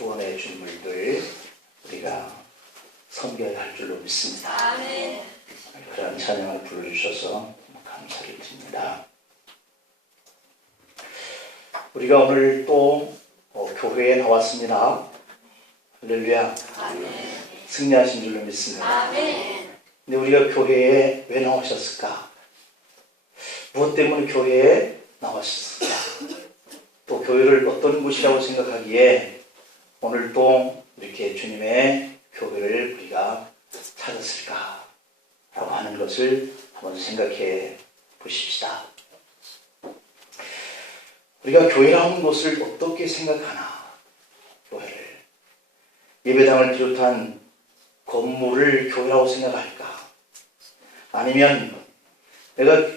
구원의 준물들 우리가 섬겨야 할 줄로 믿습니다. 아멘. 그런 찬양을 불러주셔서 감사를 드립니다. 우리가 오늘 또 교회에 나왔습니다. 할렐루야. 아멘. 승리하신 줄로 믿습니다. 아멘. 근데 우리가 교회에 왜 나오셨을까? 무엇 때문에 교회에 나왔을까? 또 교회를 어떤 곳이라고 생각하기에 오늘 또 이렇게 주님의 교회를 우리가 찾았을까? 라고 하는 것을 한번 생각해 보십시다. 우리가 교회라는 것을 어떻게 생각하나? 교회를. 예배당을 비롯한 건물을 교회라고 생각할까? 아니면 내가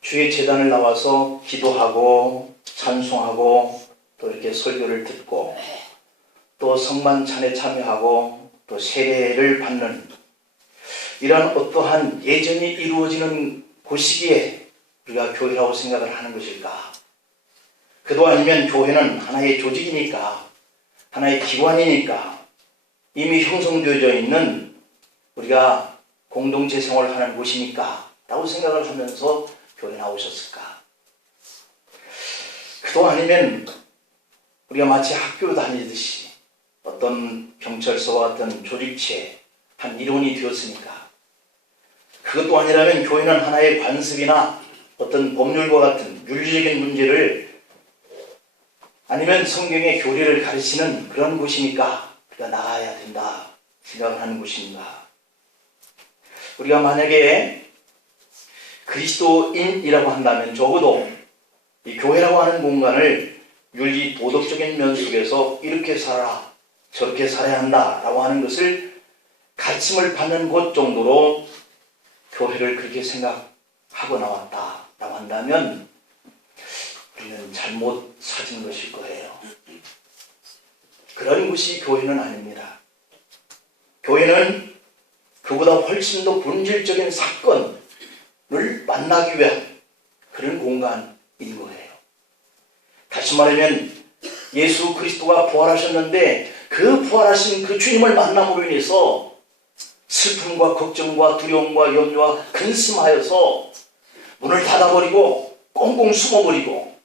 주의 제단을 나와서 기도하고 찬송하고 또 이렇게 설교를 듣고 또 성만찬에 참여하고 또 세례를 받는 이런 어떠한 예전이 이루어지는 곳이기에 우리가 교회라고 생각을 하는 것일까? 그도 아니면 교회는 하나의 조직이니까 하나의 기관이니까 이미 형성되어져 있는 우리가 공동체 생활을 하는 곳이니까 라고 생각을 하면서 교회 나오셨을까? 그도 아니면 우리가 마치 학교 다니듯이 어떤 경찰서와 같은 조직체 한 일원이 되었으니까 그것도 아니라면 교회는 하나의 관습이나 어떤 법률과 같은 윤리적인 문제를 아니면 성경의 교리를 가르치는 그런 곳이니까 우리가 나가야 된다 생각을 하는 곳인가? 우리가 만약에 그리스도인이라고 한다면 적어도 이 교회라고 하는 공간을 윤리 도덕적인 면 속에서 이렇게 살아 저렇게 살아야 한다라고 하는 것을 가르침을 받는 곳 정도로 교회를 그렇게 생각하고 나왔다라고 한다면 우리는 잘못 찾은 것일 거예요. 그런 곳이 교회는 아닙니다. 교회는 그보다 훨씬 더 본질적인 사건을 만나기 위한 그런 공간인 거예요. 다시 말하면 예수 그리스도가 부활하셨는데 그 부활하신 그 주님을 만남으로 인해서 슬픔과 걱정과 두려움과 염려와 근심하여서 문을 닫아버리고 꽁꽁 숨어버리고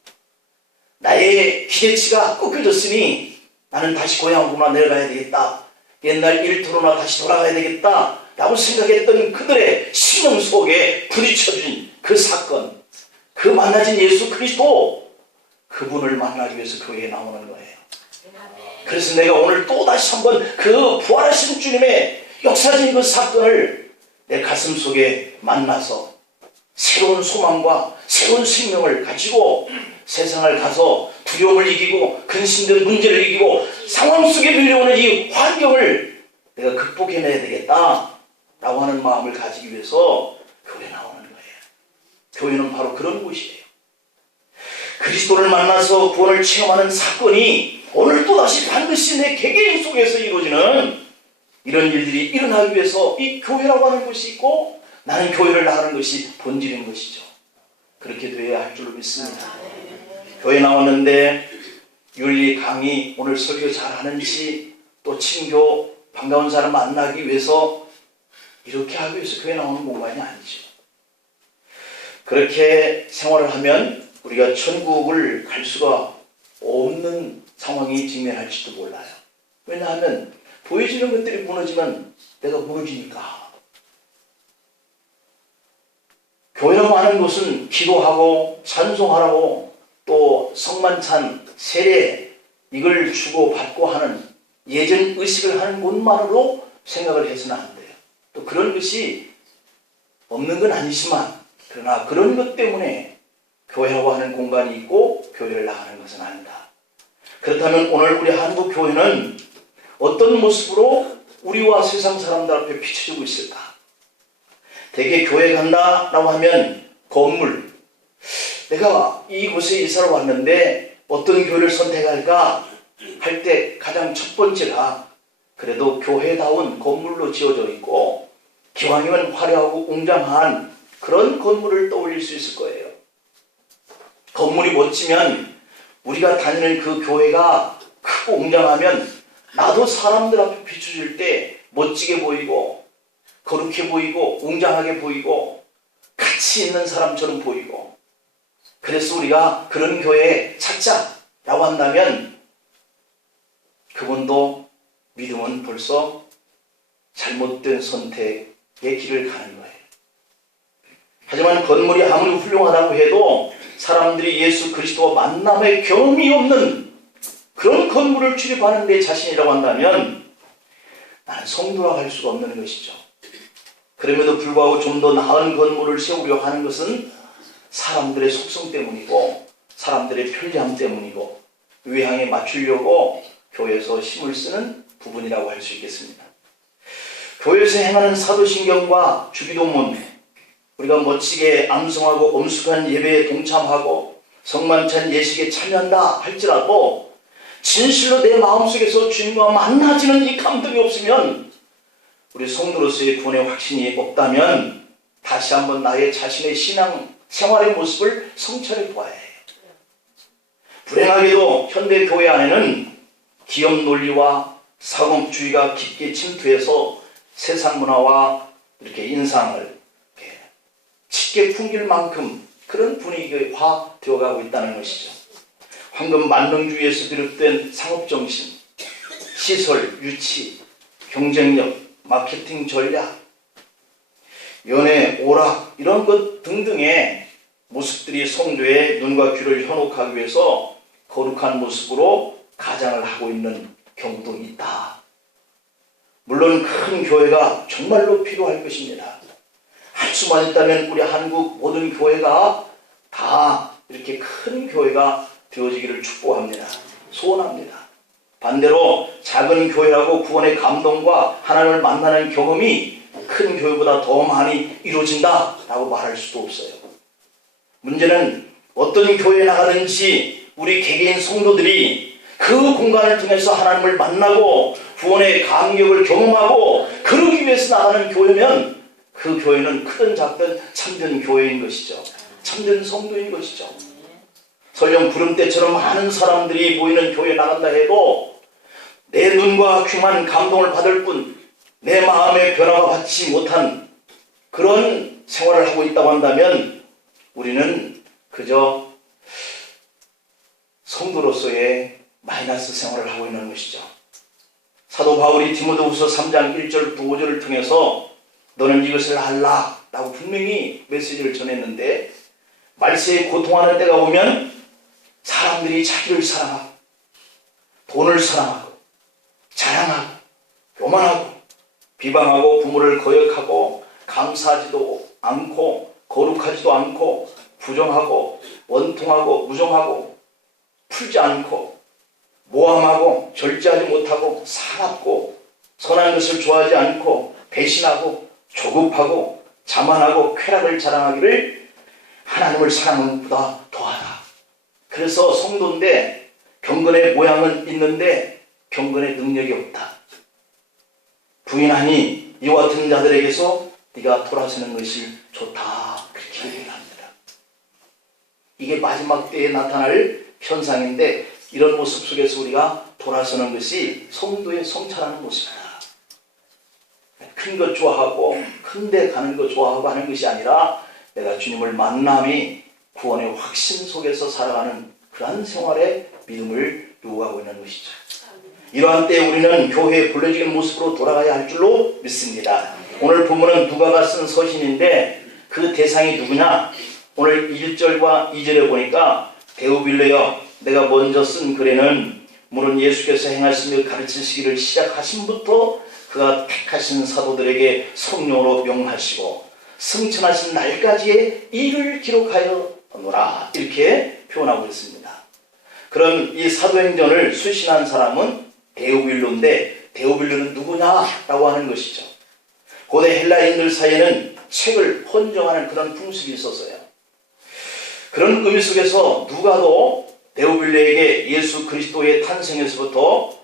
나의 기대치가 꺾여졌으니 나는 다시 고향으로 내려가야 되겠다. 옛날 일터로나 다시 돌아가야 되겠다. 라고 생각했던 그들의 심령 속에 부딪혀진 그 사건, 그 만나진 예수 그리스도, 그분을 만나기 위해서 교회에 나오는 거예요. 그래서 내가 오늘 또 다시 한번 그 부활하신 주님의 역사적인 그 사건을 내 가슴 속에 만나서 새로운 소망과 새로운 생명을 가지고 세상을 가서 두려움을 이기고 근심된 문제를 이기고 상황 속에 밀려오는 이 환경을 내가 극복해내야 되겠다라고 하는 마음을 가지기 위해서 교회에 나오는 거예요. 교회는 바로 그런 곳이에요. 그리스도를 만나서 구원을 체험하는 사건이 오늘 또다시 반드시 내 개개인 속에서 이루어지는 이런 일들이 일어나기 위해서 이 교회라고 하는 곳이 있고 나는 교회를 나가는 것이 본질인 것이죠. 그렇게 되어야 할 줄로 믿습니다. 교회 나왔는데 윤리 강의 오늘 설교 잘하는지 또 친교 반가운 사람 만나기 위해서 이렇게 하기 위해서 교회 나오는 공간이 아니죠. 그렇게 생활을 하면 우리가 천국을 갈 수가 없는 상황이 직면할지도 몰라요. 왜냐하면 보여지는 것들이 무너지면 내가 무너지니까. 교회라고 하는 것은 기도하고 찬송하라고 또 성만찬, 세례 이걸 주고 받고 하는 예전 의식을 하는 것만으로 생각을 해서는 안 돼요. 또 그런 것이 없는 건 아니지만 그러나 그런 것 때문에 교회라고 하는 공간이 있고 교회를 나가는 것은 아니다. 그렇다면 오늘 우리 한국 교회는 어떤 모습으로 우리와 세상 사람들 앞에 비춰지고 있을까? 대개 교회 간다라고 하면 건물, 내가 이곳에 이사를 왔는데 어떤 교회를 선택할까 할 때 가장 첫 번째가 그래도 교회다운 건물로 지어져 있고 기왕이면 화려하고 웅장한 그런 건물을 떠올릴 수 있을 거예요. 건물이 멋지면 우리가 다니는 그 교회가 크고 웅장하면 나도 사람들 앞에 비춰질 때 멋지게 보이고 거룩해 보이고 웅장하게 보이고 가치 있는 사람처럼 보이고, 그래서 우리가 그런 교회 찾자라고 한다면 그분도 믿음은 벌써 잘못된 선택의 길을 가는 거예요. 하지만 건물이 아무리 훌륭하다고 해도 사람들이 예수 그리스도와 만남의 경험이 없는 그런 건물을 출입하는 내 자신이라고 한다면 나는 성도라고 할 수가 없는 것이죠. 그럼에도 불구하고 좀 더 나은 건물을 세우려 하는 것은 사람들의 속성 때문이고 사람들의 편리함 때문이고 외향에 맞추려고 교회에서 힘을 쓰는 부분이라고 할 수 있겠습니다. 교회에서 행하는 사도신경과 주기도문, 우리가 멋지게 암송하고 엄숙한 예배에 동참하고 성만찬 예식에 참여한다 할지라도 진실로 내 마음속에서 주님과 만나지는 이 감동이 없으면, 우리 성도로서의 구원의 확신이 없다면 다시 한번 나의 자신의 신앙 생활의 모습을 성찰해 보아야 해요. 불행하게도 현대 교회 안에는 기업 논리와 상업주의가 깊게 침투해서 세상 문화와 이렇게 인상을 짙게 풍길 만큼 그런 분위기화 되어가고 있다는 것이죠. 황금 만능주의에서 비롯된 상업정신, 시설, 유치, 경쟁력, 마케팅 전략, 연애, 오락 이런 것 등등의 모습들이 성도의 눈과 귀를 현혹하기 위해서 거룩한 모습으로 가장을 하고 있는 경우도 있다. 물론 큰 교회가 정말로 필요할 것입니다. 할 수만 있다면 우리 한국 모든 교회가 다 이렇게 큰 교회가 되어지기를 축복합니다. 소원합니다. 반대로 작은 교회하고 구원의 감동과 하나님을 만나는 경험이 큰 교회보다 더 많이 이루어진다라고 말할 수도 없어요. 문제는 어떤 교회에 나가든지 우리 개개인 성도들이 그 공간을 통해서 하나님을 만나고 구원의 감격을 경험하고 그러기 위해서 나가는 교회면 그 교회는 크든 작든 참된 교회인 것이죠. 참된 성도인 것이죠. 설령 구름대처럼 많은 사람들이 모이는 교회에 나간다 해도 내 눈과 귀만 감동을 받을 뿐 내 마음의 변화가 받지 못한 그런 생활을 하고 있다고 한다면 우리는 그저 성도로서의 마이너스 생활을 하고 있는 것이죠. 사도 바울이 디모데후서 3장 1절부터 5절을 통해서 너는 이것을 알라 라고 분명히 메시지를 전했는데, 말세에 고통하는 때가 오면 사람들이 자기를 사랑하고 돈을 사랑하고 자랑하고 교만하고 비방하고 부모를 거역하고 감사하지도 않고 거룩하지도 않고 부정하고 원통하고 무정하고 풀지 않고 모함하고 절제하지 못하고 사납고 선한 것을 좋아하지 않고 배신하고 조급하고 자만하고 쾌락을 자랑하기를 하나님을 사랑하는 것보다 더하다. 그래서 성도인데 경건의 모양은 있는데 경건의 능력이 없다. 부인하니 이와 같은 자들에게서 네가 돌아서는 것이 좋다. 그렇게 얘기를 합니다. 이게 마지막 때에 나타날 현상인데, 이런 모습 속에서 우리가 돌아서는 것이 성도의 성찰하는 모습이다. 큰 것 좋아하고 큰 데 가는 것 좋아하고 하는 것이 아니라 내가 주님을 만남이 구원의 확신 속에서 살아가는 그러한 생활의 믿음을 요구하고 있는 것이죠. 이러한 때에 우리는 교회에 불러지는 모습으로 돌아가야 할 줄로 믿습니다. 오늘 본문은 누가가 쓴 서신인데 그 대상이 누구냐? 오늘 1절과 2절에 보니까 데오빌레여, 내가 먼저 쓴 글에는 물은 예수께서 행하시며 가르치시기를 시작하신부터 그가 택하신 사도들에게 성령으로 명하시고 승천하신 날까지의 일을 기록하였노라, 이렇게 표현하고 있습니다. 그럼 이 사도행전을 수신한 사람은 데오빌로인데, 데오빌로는 누구냐라고 하는 것이죠. 고대 헬라인들 사이에는 책을 헌정하는 그런 풍습이 있었어요. 그런 의미 속에서 누가도 데오빌로에게 예수 그리스도의 탄생에서부터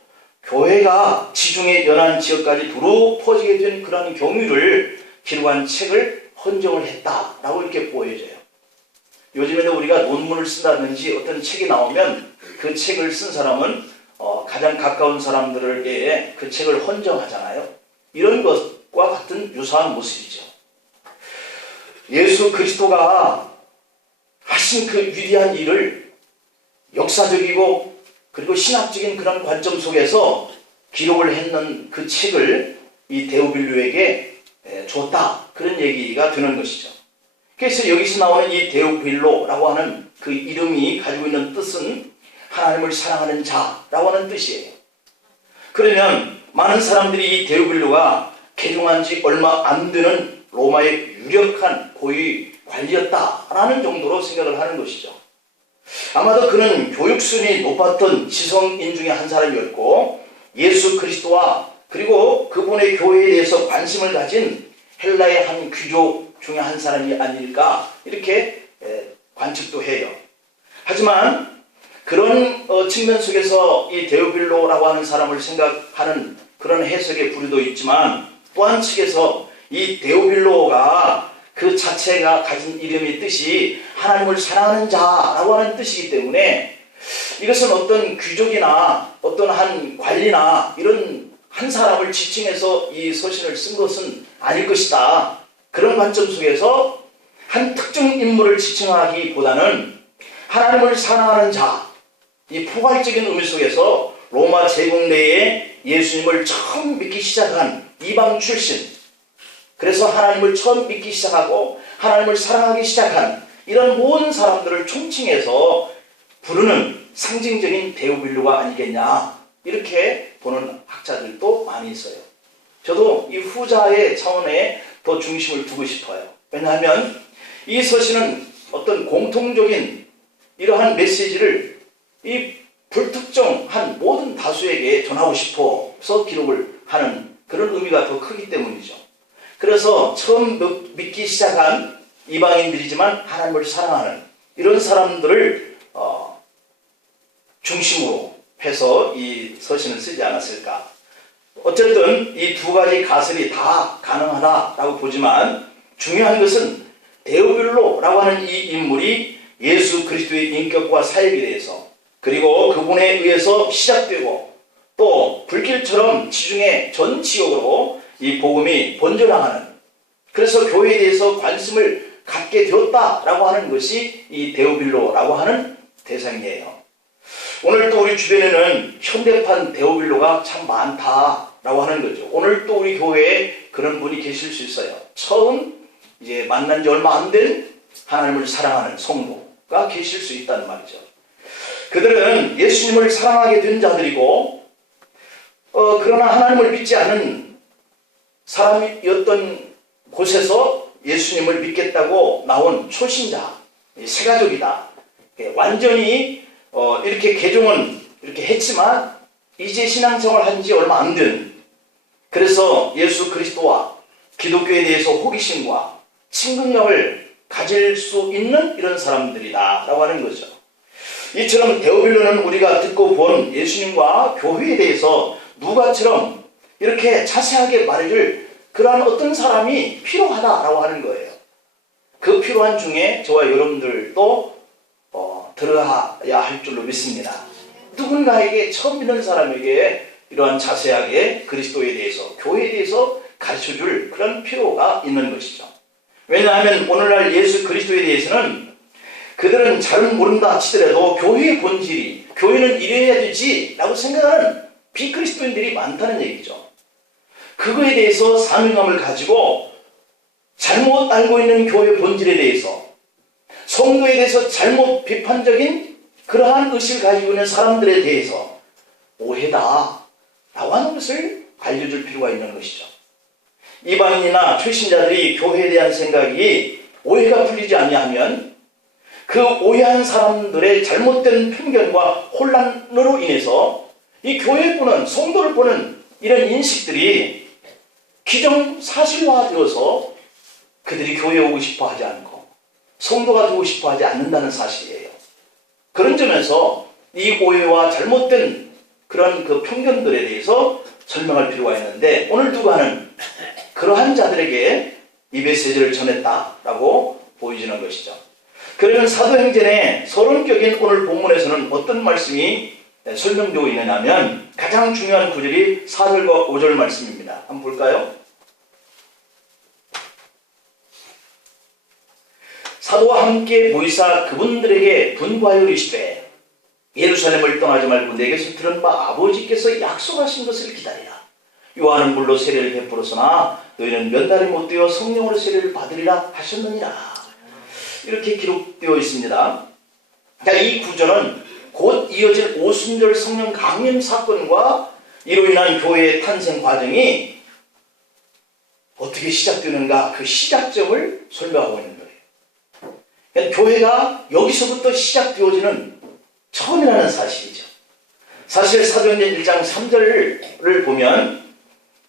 교회가 지중해 연안 지역까지 두루 퍼지게 된 그런 경위를 기록한 책을 헌정을 했다라고 이렇게 보여져요. 요즘에도 우리가 논문을 쓴다든지 어떤 책이 나오면 그 책을 쓴 사람은 가장 가까운 사람들에게 그 책을 헌정하잖아요. 이런 것과 같은 유사한 모습이죠. 예수 그리스도가 하신 그 위대한 일을 역사적이고 그리고 신학적인 그런 관점 속에서 기록을 했는 그 책을 이 데오빌로에게 줬다. 그런 얘기가 되는 것이죠. 그래서 여기서 나오는 이 데오빌로라고 하는 그 이름이 가지고 있는 뜻은 하나님을 사랑하는 자라고 하는 뜻이에요. 그러면 많은 사람들이 이 데오빌로가 개종한 지 얼마 안 되는 로마의 유력한 고위 관리였다라는 정도로 생각을 하는 것이죠. 아마도 그는 교육순위 높았던 지성인 중에 한 사람이었고 예수 그리스도와 그리고 그분의 교회에 대해서 관심을 가진 헬라의 한 귀족 중에 한 사람이 아닐까 이렇게 관측도 해요. 하지만 그런 측면 속에서 이 데오빌로라고 하는 사람을 생각하는 그런 해석의 부류도 있지만 또 한 측에서 이 데오빌로가 그 자체가 가진 이름의 뜻이 하나님을 사랑하는 자라고 하는 뜻이기 때문에 이것은 어떤 귀족이나 어떤 한 관리나 이런 한 사람을 지칭해서 이 서신을 쓴 것은 아닐 것이다. 그런 관점 속에서 한 특정 인물을 지칭하기보다는 하나님을 사랑하는 자, 이 포괄적인 의미 속에서 로마 제국 내에 예수님을 처음 믿기 시작한 이방 출신, 그래서 하나님을 처음 믿기 시작하고 하나님을 사랑하기 시작한 이런 모든 사람들을 총칭해서 부르는 상징적인 데오빌로가 아니겠냐 이렇게 보는 학자들도 많이 있어요. 저도 이 후자의 차원에 더 중심을 두고 싶어요. 왜냐하면 이 서신은 어떤 공통적인 이러한 메시지를 이 불특정한 모든 다수에게 전하고 싶어서 기록을 하는 그런 의미가 더 크기 때문이죠. 그래서 처음 믿기 시작한 이방인들이지만 하나님을 사랑하는 이런 사람들을 중심으로 해서 이 서신을 쓰지 않았을까. 어쨌든 이 두 가지 가설이 다 가능하다라고 보지만 중요한 것은 데오빌로라고 하는 이 인물이 예수 그리스도의 인격과 사역에 대해서 그리고 그분에 의해서 시작되고 또 불길처럼 지중해 전 지역으로 이 복음이 번져나가는, 그래서 교회에 대해서 관심을 갖게 되었다라고 하는 것이 이 데오빌로라고 하는 대상이에요. 오늘 또 우리 주변에는 현대판 데오빌로가 참 많다라고 하는 거죠. 오늘 또 우리 교회에 그런 분이 계실 수 있어요. 처음 이제 만난 지 얼마 안 된 하나님을 사랑하는 성도가 계실 수 있다는 말이죠. 그들은 예수님을 사랑하게 된 자들이고 그러나 하나님을 믿지 않은 사람이었던 곳에서 예수님을 믿겠다고 나온 초신자, 새가족이다. 완전히 이렇게 개종은 이렇게 했지만 이제 신앙생활 한 지 얼마 안 된, 그래서 예수 그리스도와 기독교에 대해서 호기심과 친근감을 가질 수 있는 이런 사람들이다 라고 하는 거죠. 이처럼 데오빌로는 우리가 듣고 본 예수님과 교회에 대해서 누가처럼 이렇게 자세하게 말해줄 그러한 어떤 사람이 필요하다라고 하는 거예요. 그 필요한 중에 저와 여러분들도 들어야 할 줄로 믿습니다. 누군가에게 처음 믿는 사람에게 이러한 자세하게 그리스도에 대해서, 교회에 대해서 가르쳐줄 그런 필요가 있는 것이죠. 왜냐하면 오늘날 예수 그리스도에 대해서는 그들은 잘 모른다 치더라도 교회의 본질이, 교회는 이래야 되지 라고 생각하는 비그리스도인들이 많다는 얘기죠. 그거에 대해서 사명감을 가지고 잘못 알고 있는 교회 본질에 대해서, 성도에 대해서 잘못 비판적인 그러한 의식을 가지고 있는 사람들에 대해서 오해다 라고 하는 것을 알려줄 필요가 있는 것이죠. 이방인이나 출신자들이 교회에 대한 생각이 오해가 풀리지 아니하면 그 오해한 사람들의 잘못된 편견과 혼란으로 인해서 이 교회를 보는, 성도를 보는 이런 인식들이 기정사실화되어서 그들이 교회에 오고 싶어 하지 않고 성도가 되고 싶어 하지 않는다는 사실이에요. 그런 점에서 이 오해와 잘못된 그런 그 편견들에 대해서 설명할 필요가 있는데, 오늘 누가는 그러한 자들에게 이 메시지를 전했다라고 보여지는 것이죠. 그러면 사도행전의 서론격인 오늘 본문에서는 어떤 말씀이 설명되고 있느냐면 가장 중요한 구절이 4절과 5절 말씀입니다. 한번 볼까요? 사도와 함께 모이사 그분들에게 분부하여 이르시되 예루살렘을 떠나지 말고 내게서 들은 바 아버지께서 약속하신 것을 기다리라. 요한은 물로 세례를 베풀었으나 너희는 몇 달이 못 되어 성령으로 세례를 받으리라 하셨느니라. 이렇게 기록되어 있습니다. 이 구절은 곧 이어질 오순절 성령 강림 사건과 이로 인한 교회의 탄생 과정이 어떻게 시작되는가, 그 시작점을 설명하고 있는 거예요. 그러니까 교회가 여기서부터 시작되어지는 처음이라는 사실이죠. 사실 사도행전 1장 3절을 보면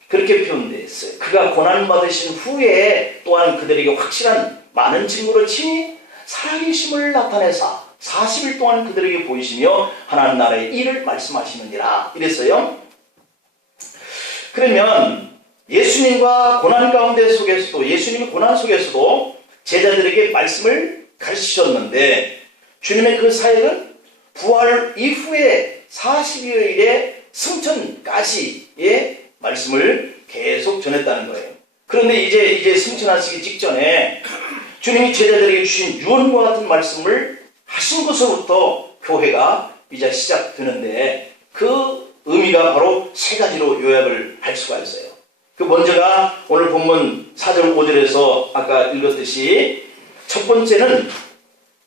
그렇게 표현되어 있어요. 그가 고난받으신 후에 또한 그들에게 확실한 많은 증거를 친히 살아계심을 나타내사 40일 동안 그들에게 보이시며 하나님 나라의 일을 말씀하시느니라 이랬어요. 그러면 예수님과 고난 가운데 속에서도, 예수님의 고난 속에서도 제자들에게 말씀을 가르치셨는데, 주님의 그 사역은 부활 이후에 40여일의 승천까지의 말씀을 계속 전했다는 거예요. 그런데 이제 승천하시기 직전에 주님이 제자들에게 주신 유언과 같은 말씀을 하신 것으로부터 교회가 이제 시작되는데, 그 의미가 바로 세 가지로 요약을 할 수가 있어요. 그 먼저가 오늘 본문 4절 5절에서 아까 읽었듯이 첫 번째는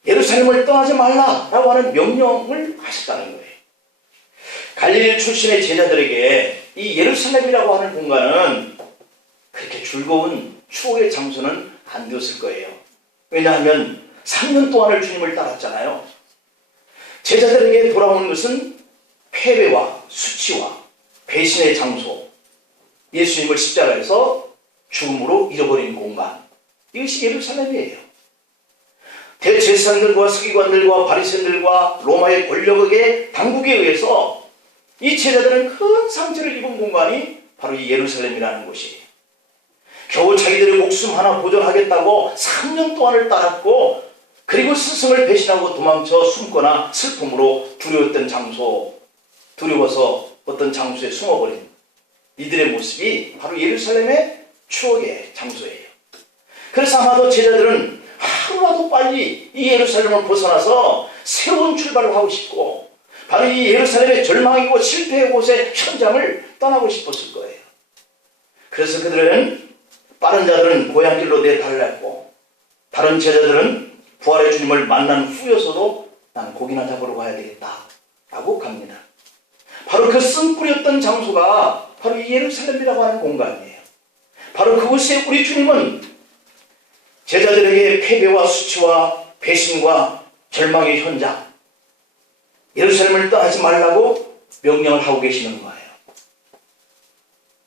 예루살렘을 떠나지 말라라고 하는 명령을 하셨다는 거예요. 갈릴리 출신의 제자들에게 이 예루살렘이라고 하는 공간은 그렇게 즐거운 추억의 장소는 안 되었을 거예요. 왜냐하면 3년 동안을 주님을 따랐잖아요. 제자들에게 돌아오는 것은 패배와 수치와 배신의 장소, 예수님을 십자가에서 죽음으로 잃어버린 공간, 이것이 예루살렘이에요. 대제사장들과 서기관들과 바리새인들과 로마의 권력의 당국에 의해서 이 제자들은 큰 상처를 입은 공간이 바로 이 예루살렘이라는 곳이에요. 겨우 자기들의 목숨 하나 보존하겠다고 3년 동안을 따랐고, 그리고 스승을 배신하고 도망쳐 숨거나 슬픔으로 두려웠던 장소, 두려워서 어떤 장소에 숨어버린 이들의 모습이 바로 예루살렘의 추억의 장소예요. 그래서 아마도 제자들은 하루라도 빨리 이 예루살렘을 벗어나서 새로운 출발을 하고 싶고, 바로 이 예루살렘의 절망이고 실패의 곳의 현장을 떠나고 싶었을 거예요. 그래서 그들은, 빠른 자들은 고향길로 내달렸고, 다른 제자들은 부활의 주님을 만난 후여서도 난 고기나 잡으러 가야 되겠다 라고 갑니다. 바로 그 쓴 뿌렸던 장소가 바로 이 예루살렘이라고 하는 공간이에요. 바로 그곳에 우리 주님은 제자들에게 패배와 수치와 배신과 절망의 현장, 예루살렘을 떠나지 말라고 명령을 하고 계시는 거예요.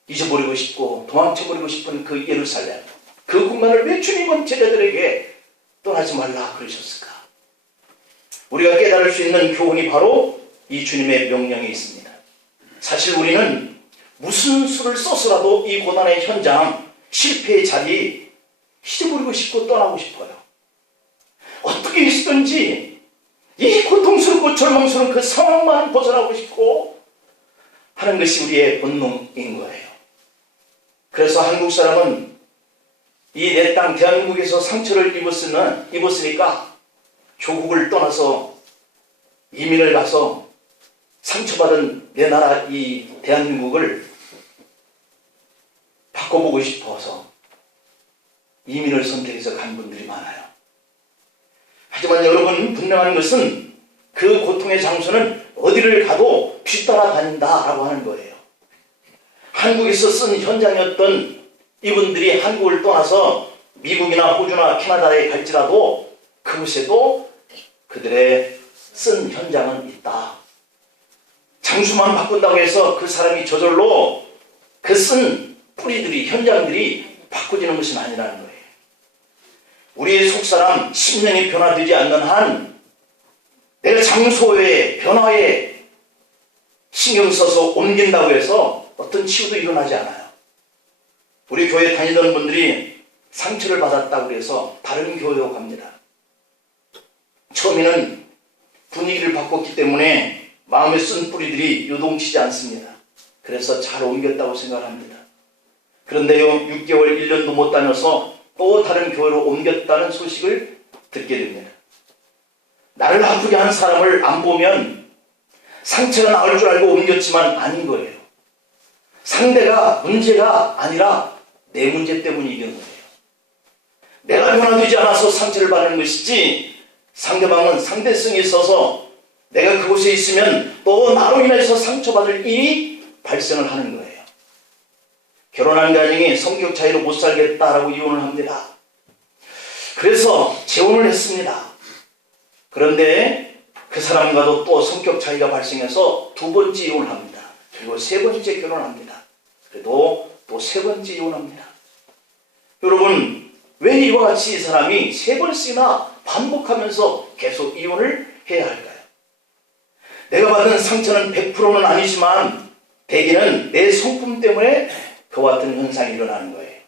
잊어버리고 싶고 도망쳐버리고 싶은 그 예루살렘, 그 공간을 왜 주님은 제자들에게 떠나지 말라 그러셨을까? 우리가 깨달을 수 있는 교훈이 바로 이 주님의 명령에 있습니다. 사실 우리는 무슨 수를 써서라도 이 고난의 현장, 실패의 자리 잊어버리고 싶고 떠나고 싶어요. 어떻게 해서든지 이 고통스럽고 절망스러운 그 상황만 벗어나고 싶고 하는 것이 우리의 본능인 거예요. 그래서 한국 사람은 이 내 땅 대한민국에서 상처를 입었으니까 조국을 떠나서 이민을 가서 상처받은 내 나라 이 대한민국을 바꿔보고 싶어서 이민을 선택해서 간 분들이 많아요. 하지만 여러분, 분명한 것은 그 고통의 장소는 어디를 가도 뒤따라 다닌다라고 하는 거예요. 한국에서 쓴 현장이었던 이분들이 한국을 떠나서 미국이나 호주나 캐나다에 갈지라도 그곳에도 그들의 쓴 현장은 있다. 장수만 바꾼다고 해서 그 사람이 저절로 그 쓴 뿌리들이, 현장들이 바꿔지는 것은 아니라는 거예요. 우리의 속사람 심령이 변화되지 않는 한 내가 장소의 변화에 신경 써서 옮긴다고 해서 어떤 치유도 일어나지 않아요. 우리 교회 다니던 분들이 상처를 받았다고 해서 다른 교회로 갑니다. 처음에는 분위기를 바꿨기 때문에 마음에 쓴 뿌리들이 요동치지 않습니다. 그래서 잘 옮겼다고 생각합니다. 그런데요, 6개월, 1년도 못 다녀서 또 다른 교회로 옮겼다는 소식을 듣게 됩니다. 나를 아프게 한 사람을 안 보면 상처가 나을 줄 알고 옮겼지만 아닌 거예요. 상대가 문제가 아니라 내 문제 때문이긴 거예요. 내가 변화되지 않아서 상처를 받는 것이지, 상대방은 상대성이 있어서 내가 그곳에 있으면 또 나로 인해서 상처받을 일이 발생을 하는 거예요. 결혼한 가정이 성격 차이로 못 살겠다라고 이혼을 합니다. 그래서 재혼을 했습니다. 그런데 그 사람과도 또 성격 차이가 발생해서 두 번째 이혼을 합니다. 그리고 세 번째 결혼을 합니다. 그래도 또 세 번째 이혼합니다. 여러분, 왜 이와 같이 이 사람이 세 번씩이나 반복하면서 계속 이혼을 해야 할까요? 내가 받은 상처는 100%는 아니지만 대개는 내 성품 때문에 그와 같은 현상이 일어나는 거예요.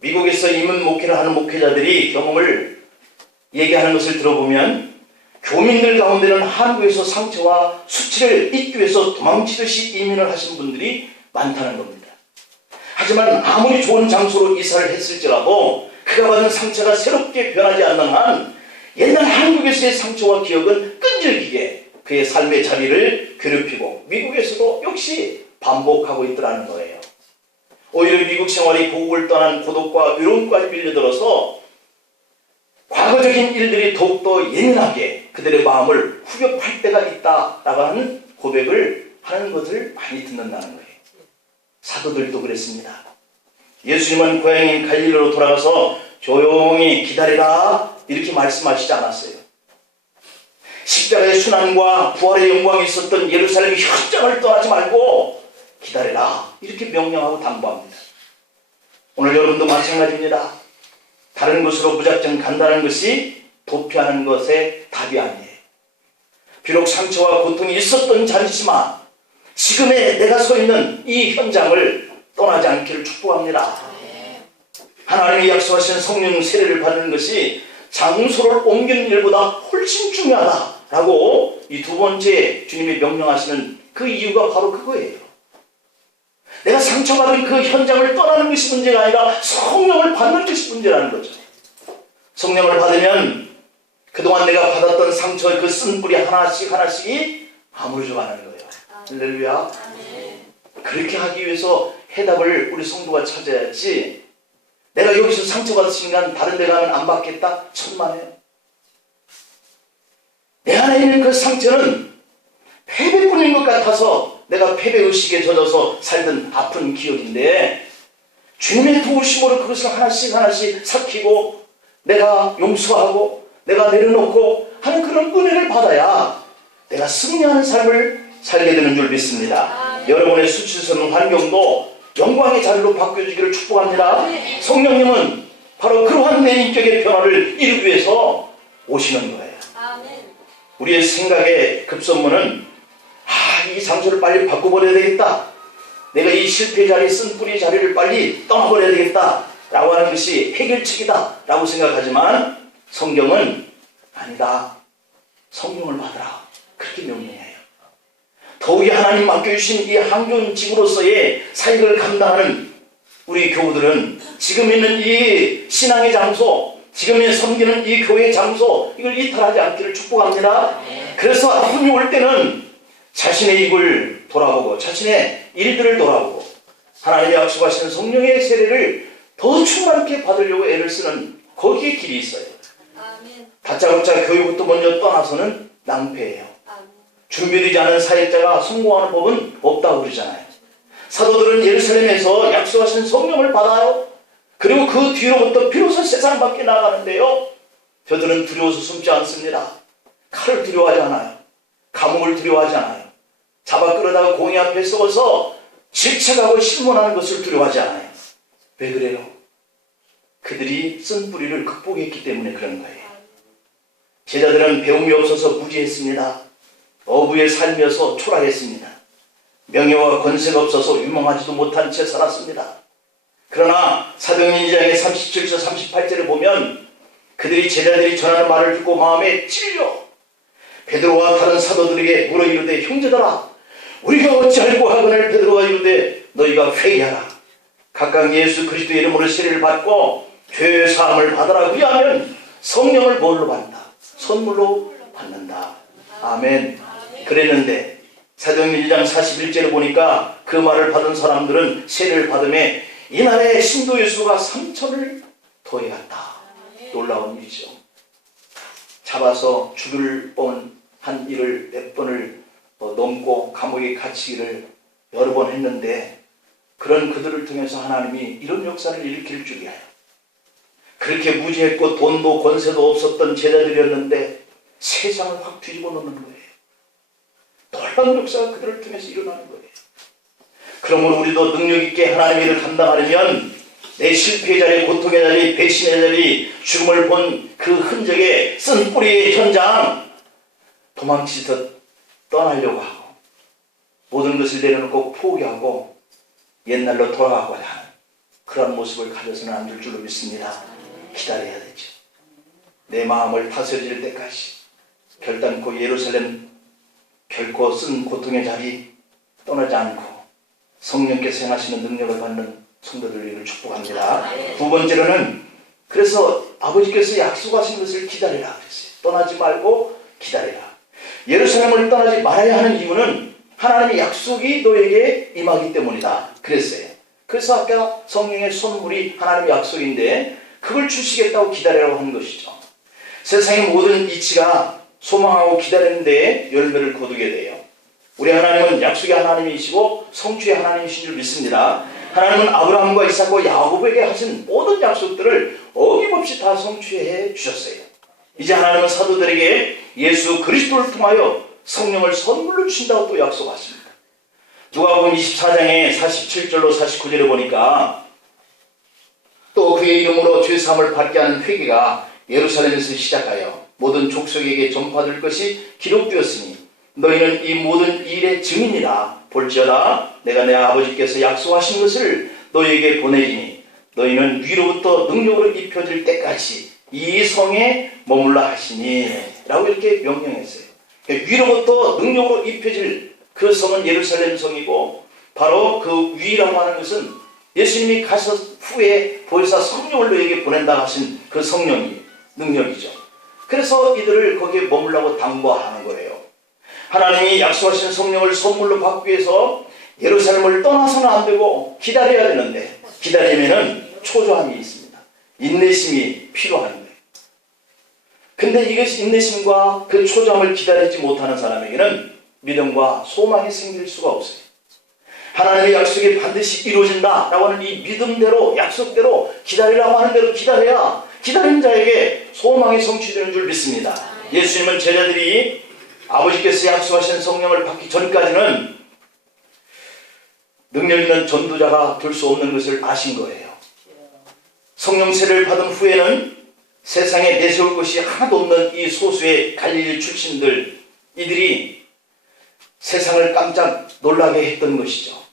미국에서 이민 목회를 하는 목회자들이 경험을 얘기하는 것을 들어보면 교민들 가운데는 한국에서 상처와 수치를 잊기 위해서 도망치듯이 이민을 하신 분들이 많다는 겁니다. 하지만 아무리 좋은 장소로 이사를 했을지라도 그가 받은 상처가 새롭게 변하지 않는 한 옛날 한국에서의 상처와 기억은 끈질기게 그의 삶의 자리를 괴롭히고 미국에서도 역시 반복하고 있더라는 거예요. 오히려 미국 생활이 고국을 떠난 고독과 외로움까지 밀려들어서 과거적인 일들이 더욱더 예민하게 그들의 마음을 후벼팔 때가 있다라고 하는 고백을 하는 것을 많이 듣는다는 거예요. 사도들도 그랬습니다. 예수님은 고향인 갈릴리로 돌아가서 조용히 기다리라 이렇게 말씀하시지 않았어요. 십자가의 순환과 부활의 영광이 있었던 예루살렘 현장을 떠나지 말고 기다리라 이렇게 명령하고 당부합니다. 오늘 여러분도 마찬가지입니다. 다른 곳으로 무작정 간다는 것이 도피하는 것의 답이 아니에요. 비록 상처와 고통이 있었던 자리지만 지금의 내가 서 있는 이 현장을 떠나지 않기를 축복합니다. 하나님이 약속하신 성령 세례를 받는 것이 장소를 옮기는 일보다 훨씬 중요하다라고 이 두 번째 주님이 명령하시는 그 이유가 바로 그거예요. 내가 상처받은 그 현장을 떠나는 것이 문제가 아니라 성령을 받는 것이 문제라는 거죠. 성령을 받으면 그동안 내가 받았던 상처의 그 쓴 뿌리 하나씩 하나씩이 아물어져가는 거예요. 할렐루야. 그렇게 하기 위해서 해답을 우리 성도가 찾아야지, 내가 여기서 상처받았으니까 다른 데 가면 안 받겠다? 천만에요. 내 안에 있는 그 상처는 패배뿐인 것 같아서 내가 패배의식에 젖어서 살던 아픈 기억인데, 주님의 도우심으로 그것을 하나씩 하나씩 삭히고 내가 용서하고 내가 내려놓고 하는 그런 은혜를 받아야 내가 승리하는 삶을 살게 되는 줄 믿습니다. 여러분의 수치스러운 환경도 영광의 자리로 바뀌어지기를 축복합니다. 성령님은 바로 그러한 내 인격의 변화를 이루기 위해서 오시는 거예요. 우리의 생각의 급선무는 이 장소를 빨리 바꿔버려야 되겠다, 내가 이 실패 자리, 쓴 뿌리 자리를 빨리 떠나버려야 되겠다 라고 하는 것이 해결책이다 라고 생각하지만 성경은 아니다, 성령을 받으라 그렇게 명령해요. 더욱이 하나님 맡겨주신 이 항존직으로서의 사역을 감당하는 우리 교우들은 지금 있는 이 신앙의 장소, 지금 섬기는 이 교회의 장소, 이걸 이탈하지 않기를 축복합니다. 그래서 아픔이 올 때는 자신의 입을 돌아보고 자신의 일들을 돌아보고 하나님의 약속하시는 성령의 세례를 더 충만케 받으려고 애를 쓰는 거기에 길이 있어요. 다짜고짜 교회부터 먼저 떠나서는 낭패예요. 준비되지 않은 사역자가 성공하는 법은 없다고 그러잖아요. 사도들은 예루살렘에서 약속하신 성령을 받아요. 그리고 그 뒤로부터 비로소 세상 밖에 나가는데요, 저들은 두려워서 숨지 않습니다. 칼을 두려워하지 않아요. 감옥을 두려워하지 않아요. 잡아 끌어다가 공의 앞에 서서 질책하고 실문하는 것을 두려워하지 않아요. 왜 그래요? 그들이 쓴 뿌리를 극복했기 때문에 그런 거예요. 제자들은 배움이 없어서 무지했습니다. 어부의 삶이어서 초라했습니다. 명예와 권세가 없어서 유명하지도 못한 채 살았습니다. 그러나 사도행전 2장의 37절 38절에 보면 그들이 제자들이 전하는 말을 듣고 마음에 찔려 베드로와 다른 사도들에게 물어 이르되 형제들아 우리가 어찌할꼬 하거늘 베드로가 이르되 너희가 회개하라. 각각 예수 그리스도의 이름으로 세례를 받고 죄 사함을 받으라. 그리하면 성령을 뭘로 받는다? 선물로 받는다. 아멘. 그랬는데 사도행전 1장 41절에 보니까 그 말을 받은 사람들은 세례를 받음에 이날에 신도의 수가 3,000을 더해갔다. 놀라운 일이죠. 잡아서 죽일 뻔한 일을 몇 번을 넘고 감옥에 갇히기를 여러 번 했는데 그런 그들을 통해서 하나님이 이런 역사를 일으킬 줄이야. 그렇게 무지했고 돈도 권세도 없었던 제자들이었는데 세상을 확 뒤집어 놓는 거예요. 놀라운 역사가 그들을 통해서 일어나는 거예요. 그러므로 우리도 능력 있게 하나님의 일을 감당하려면 내 실패의 자리, 고통의 자리, 배신의 자리, 죽음을 본 그 흔적의 쓴 뿌리의 현장 도망치듯 떠나려고 하고 모든 것을 내려놓고 포기하고 옛날로 돌아가고자 하는 그런 모습을 가져서는 안 될 줄로 믿습니다. 기다려야 되죠. 내 마음을 다스릴 때까지 결단코 예루살렘 결코 쓴 고통의 자리 떠나지 않고 성령께서 행하시는 능력을 받는 성도들을 축복합니다. 두 번째로는 그래서 아버지께서 약속하신 것을 기다리라 그랬어요. 떠나지 말고 기다리라. 예루살렘을 떠나지 말아야 하는 이유는 하나님의 약속이 너에게 임하기 때문이다 그랬어요. 그래서 아까 성령의 선물이 하나님의 약속인데 그걸 주시겠다고 기다리라고 하는 것이죠. 세상의 모든 이치가 소망하고 기다리는 데에 열매를 거두게 돼요. 우리 하나님은 약속의 하나님이시고 성취의 하나님이신 줄 믿습니다. 하나님은 아브라함과 이삭과 야곱에게 하신 모든 약속들을 어김없이 다 성취해 주셨어요. 이제 하나님은 사도들에게 예수 그리스도를 통하여 성령을 선물로 주신다고 또 약속하십니다. 누가복음 24장에 47절로 49절에 보니까 또 그의 이름으로 죄사함을 받게 하는 회개가 예루살렘에서 시작하여 모든 족속에게 전파될 것이 기록되었으니 너희는 이 모든 일의 증인이라. 볼지어다 내가 내 아버지께서 약속하신 것을 너희에게 보내리니 너희는 위로부터 능력으로 입혀질 때까지 이 성에 머물라 하시니 라고 이렇게 명령했어요. 위로부터 능력으로 입혀질 그 성은 예루살렘 성이고 바로 그 위라고 하는 것은 예수님이 가셔 후에 보혜사 성령을 너희에게 보낸다고 하신 그 성령이 능력이죠. 그래서 이들을 거기에 머물라고 당부하는 거예요. 하나님이 약속하신 성령을 선물로 받기 위해서 예루살렘을 떠나서는 안 되고 기다려야 되는데 기다리면은 초조함이 있습니다. 인내심이 필요한 거예요. 근데 이것이 인내심과 그 초조함을 기다리지 못하는 사람에게는 믿음과 소망이 생길 수가 없어요. 하나님의 약속이 반드시 이루어진다라고 하는 이 믿음대로 약속대로 기다리라고 하는 대로 기다려야 기다리는 자에게 소망이 성취되는 줄 믿습니다. 예수님은 제자들이 아버지께서 약속하신 성령을 받기 전까지는 능력 있는 전도자가 될 수 없는 것을 아신 거예요. 성령 세례를 받은 후에는 세상에 내세울 것이 하나도 없는 이 소수의 갈릴리 출신들 이들이 세상을 깜짝 놀라게 했던 것이죠.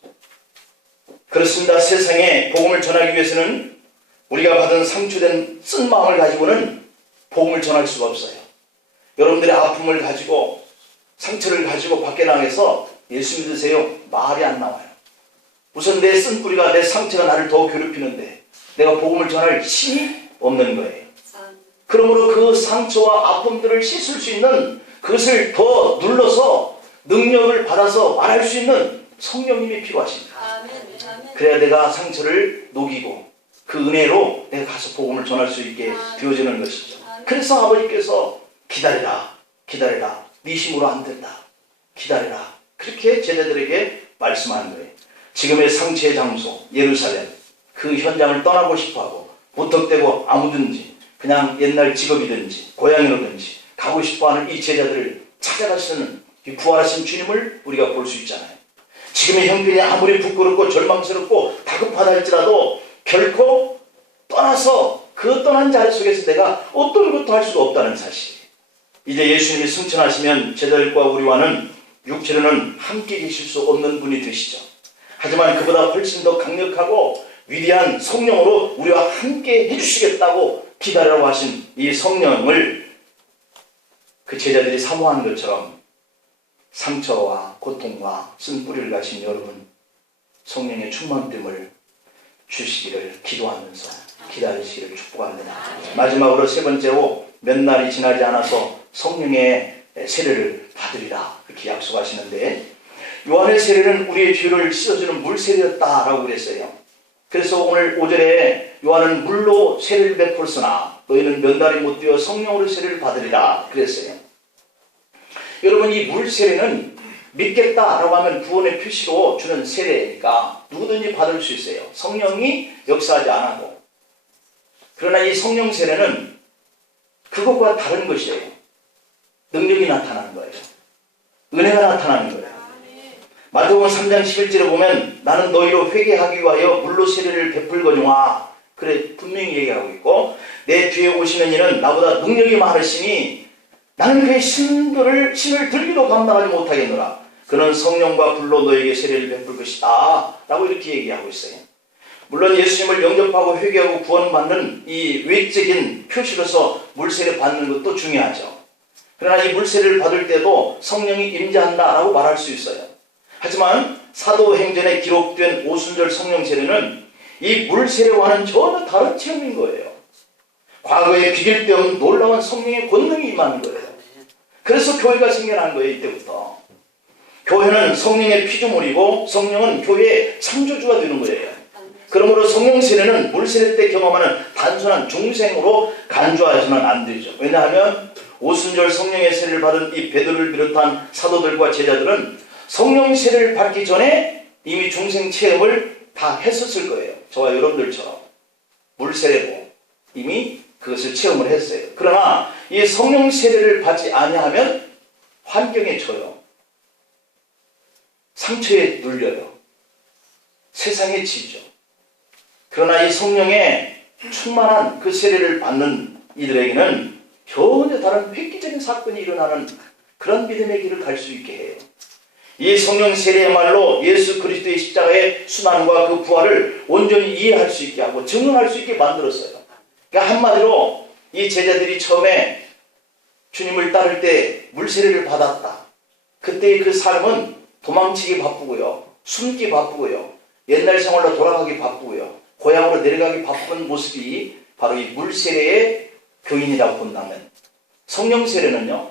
그렇습니다. 세상에 복음을 전하기 위해서는 우리가 받은 상처된 쓴 마음을 가지고는 복음을 전할 수가 없어요. 여러분들의 아픔을 가지고 상처를 가지고 밖에 나가서 예수 믿으세요. 말이 안 나와요. 우선 내 쓴 뿌리가 내 상처가 나를 더 괴롭히는데 내가 복음을 전할 힘이 없는 거예요. 그러므로 그 상처와 아픔들을 씻을 수 있는 그것을 더 눌러서 능력을 받아서 말할 수 있는 성령님이 필요하십니다. 그래야 내가 상처를 녹이고 그 은혜로 내가 가서 복음을 전할 수 있게 되어지는 것이죠. 그래서 아버지께서 기다리라 기다리라 네 힘으로 안 된다 기다리라 그렇게 제자들에게 말씀하는 거예요. 지금의 상처의 장소 예루살렘 그 현장을 떠나고 싶어하고 무턱대고 아무든지 그냥 옛날 직업이든지 고향이든지 가고 싶어하는 이 제자들을 찾아가시는 이 부활하신 주님을 우리가 볼 수 있잖아요. 지금의 형편이 아무리 부끄럽고 절망스럽고 다급하다 할지라도 결코 떠나서 그 떠난 자리 속에서 내가 어떤 것도 할 수가 없다는 사실. 이제 예수님이 승천하시면 제자들과 우리와는 육체로는 함께 계실 수 없는 분이 되시죠. 하지만 그보다 훨씬 더 강력하고 위대한 성령으로 우리와 함께 해주시겠다고 기다리라고 하신 이 성령을 그 제자들이 사모한 것처럼 상처와 고통과 쓴뿌리를 가진 여러분, 성령의 충만됨을 주시기를 기도하면서 기다리시기를 축복합니다. 마지막으로 세 번째로 몇 날이 지나지 않아서 성령의 세례를 받으리라 그렇게 약속하시는데, 요한의 세례는 우리의 죄를 씻어주는 물세례였다라고 그랬어요. 그래서 오늘 5절에 요한은 물로 세례를 베풀었으나 너희는 몇 날이 못 되어 성령으로 세례를 받으리라 그랬어요. 여러분, 이 물세례는 믿겠다라고 하면 구원의 표시로 주는 세례니까 누구든지 받을 수 있어요. 성령이 역사하지 않아도. 그러나 이 성령 세례는 그것과 다른 것이에요. 능력이 나타나는 거예요. 은혜가 나타나는 거예요. 마태복음 3장 11절에 보면 나는 너희로 회개하기 위하여 물로 세례를 베풀거니와 그래 분명히 얘기하고 있고, 내 뒤에 오시는 이는 나보다 능력이 많으시니 나는 그의 신을 들기도 감당하지 못하겠노라. 그는 성령과 불로 너에게 세례를 베풀 것이다 라고 이렇게 얘기하고 있어요. 물론 예수님을 영접하고 회개하고 구원받는 이 외적인 표시로서 물세례 받는 것도 중요하죠. 그러나 이 물세례를 받을 때도 성령이 임재한다 라고 말할 수 있어요. 하지만 사도행전에 기록된 오순절 성령 세례는 이 물세례와는 전혀 다른 체험인 거예요. 과거에 비길 데 없는 놀라운 성령의 권능이 임하는 거예요. 그래서 교회가 생겨난 거예요. 이때부터 교회는 성령의 피조물이고 성령은 교회의 창조주가 되는 거예요. 그러므로 성령 세례는 물세례 때 경험하는 단순한 중생으로 간주하여서는 안 되죠. 왜냐하면 오순절 성령의 세례를 받은 이 베드로를 비롯한 사도들과 제자들은 성령 세례를 받기 전에 이미 중생 체험을 다 했었을 거예요. 저와 여러분들처럼 물세례고 이미 그것을 체험을 했어요. 그러나 이 성령 세례를 받지 아니하면 환경에 처요. 상처에 눌려요. 세상에 지죠. 그러나 이 성령의 충만한 그 세례를 받는 이들에게는 전혀 다른 획기적인 사건이 일어나는 그런 믿음의 길을 갈 수 있게 해요. 이 성령 세례야말로 예수 그리스도의 십자가의 순환과 그 부활을 온전히 이해할 수 있게 하고 증언할 수 있게 만들었어요. 그러니까 한마디로 이 제자들이 처음에 주님을 따를 때 물세례를 받았다. 그때의 그 삶은 도망치기 바쁘고요. 숨기 바쁘고요. 옛날 생활로 돌아가기 바쁘고요. 고향으로 내려가기 바쁜 모습이 바로 이 물세례의 교인이라고 본다면, 성령 세례는요,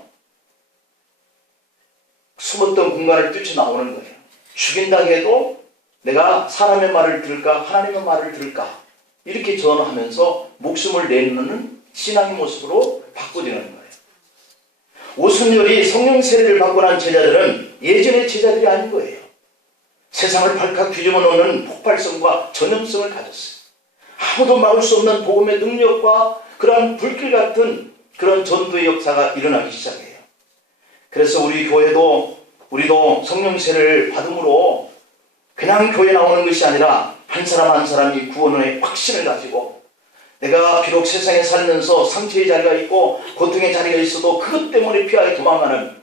숨었던 공간을 뛰쳐나오는 거예요. 죽인다 해도 내가 사람의 말을 들을까 하나님의 말을 들을까 이렇게 전하면서 목숨을 내놓는 신앙의 모습으로 바꿔지는 거예요. 오순절이 성령 세례를 받고 난 제자들은 예전의 제자들이 아닌 거예요. 세상을 발칵 뒤집어 놓는 폭발성과 전염성을 가졌어요. 아무도 막을 수 없는 복음의 능력과 그러한 불길 같은 그런 전도의 역사가 일어나기 시작해요. 그래서 우리도 성령 세례를 받음으로 그냥 교회 나오는 것이 아니라 한 사람 한 사람이 구원의 확신을 가지고 내가 비록 세상에 살면서 상처의 자리가 있고 고통의 자리가 있어도 그것 때문에 피하게 도망가는